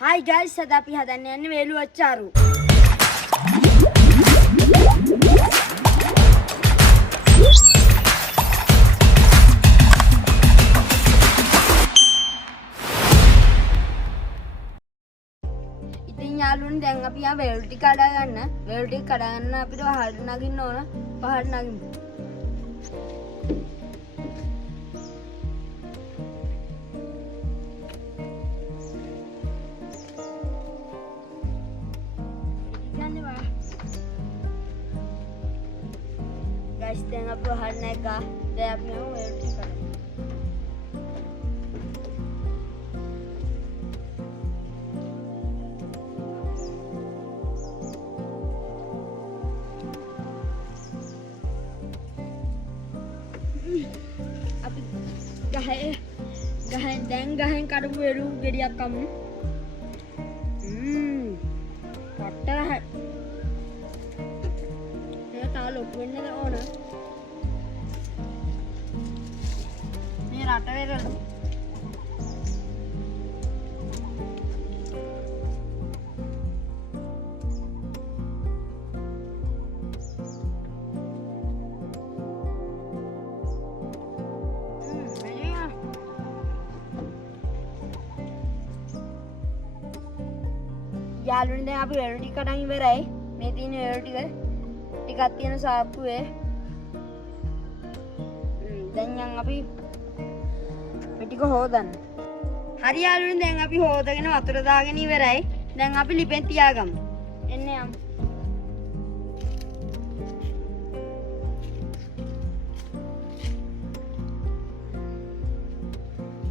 Hi guys, අද අපි හදන්න යන්නේ වේලු අච්චාරු. ඉතින් යාළුවනේ දැන් අපි ආ වේලු ටික කඩා ගන්න. වේලු ටික කඩා ගන්න අපිට පහළට නගින්න ඕන. පහළට නගිමු. Guys, then up to her neck, they have no way to cut. Gahan, then gahan cut away to get up come. What the heck? Look, when the owner. Near after යාළුවනේ දැන් අපි වෙල් ටික කඩන් ඉවරයි. මේ තියෙන වෙල් ටිකක් තියෙන සාප්පුවේ දැන් යන් අපි මේ ටික හොදන්න. හරි යාළුවනේ දැන් අපි හොදගෙන වතුර දාගෙන ඉවරයි. දැන් අපි ලිපෙන් තියාගමු. එන්න යමු.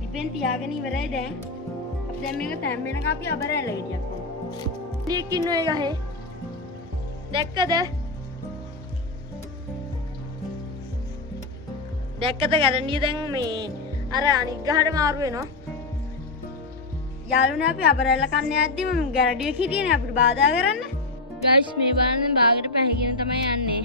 ලිපෙන් තියාගෙන ඉවරයි දැන්. අපි දැන් මේක තැම්බෙනක අපි අබරැල්ල ගෙඩියක් කරමු. ලියක් ඉන්නෝ ඒ ගහේ. දැක්කද? දැක්කද ගැරන්ඩිය දැන් මේ අර අනික් ගහට මාරු වෙනවා. යාළුවනේ අපි අපරැල්ල කන්න යද්දිම ගැරඩියක් හිටියනේ අපිට බාධා කරන්න. ගයිස් මේ බලන්න බාගෙට පැහිගෙන තමයි යන්නේ.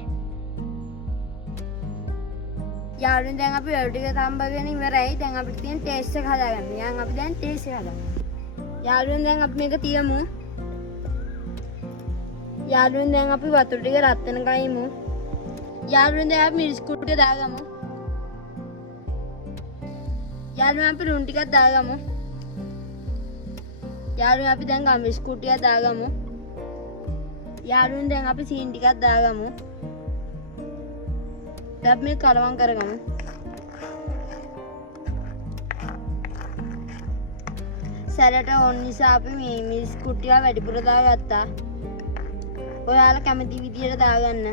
යාළුවනේ දැන් අපි වල ටික තම්බගෙන ඉවරයි. දැන් අපිට තියෙන ටේස්ට් එක හදාගන්න. යන් අපි දැන් ටේස්ට් එක හදාගමු. යාළුවනේ දැන් අපි මේක තියමු. යාළුවනේ දැන් අපි වතුර ටික රත් වෙනකන් ඉමු. යාළුවනේ දැන් අපි මිරිස් කුට්ටිය දාගමු. යාළුවනේ අපි ලුණු ටිකක් දාගමු. යාළුවනේ අපි දැන් ගම්මිස් කුට්ටියක් දාගමු. යාළුවනේ දැන් අපි සීනි ටිකක් දාගමු. දැන් මේ කලවම් කරගමු. සැරට ඕන නිසා අපි මේ මිරිස් කුට්ටිය වැඩිපුර දාගත්තා. ඔයාලා කැමති විදියට දාගන්න.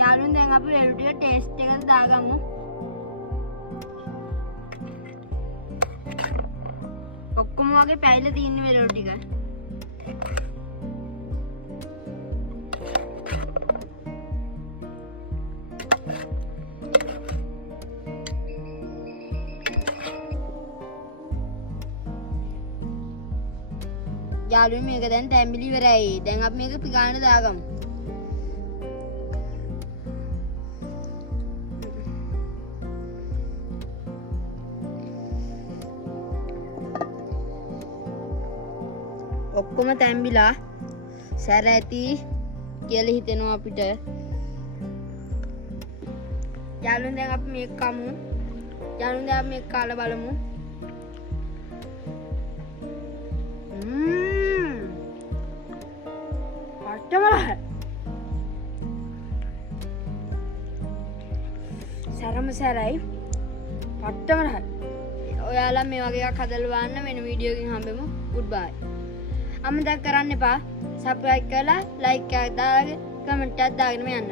යාළුවනේ දැන් අපි වෙල් ටික ටේස්ට් එකට දාගමු. ඔක්කොම වගේ පැයිලා තියෙන වෙල් ටික. යාළුවනේ මේක දැන් තැම්බිලි ඉවරයි. දැන් අපි මේක පිගාන දාගමු. ඔක්කොම තැම්බිලා සැර ඇති කියලා හිතෙනවා අපිට. යාළුවනේ දැන් අපි මේක කමු. යාළුවනේ දැන් අපි මේක කාලා බලමු. සැරම සැරයි පට්ටම රහයි. ඔයාලා මේ වගේ එකක් හදලා බලන්න. වෙන වීඩියෝ එකකින් හම්බෙමු. goodbye. අමතක කරන්න එපා සබ්ස්ක්‍රයිබ් කරලා ලයික් එකක් දාලා කමෙන්ට් එකක් දාගෙන යන්න.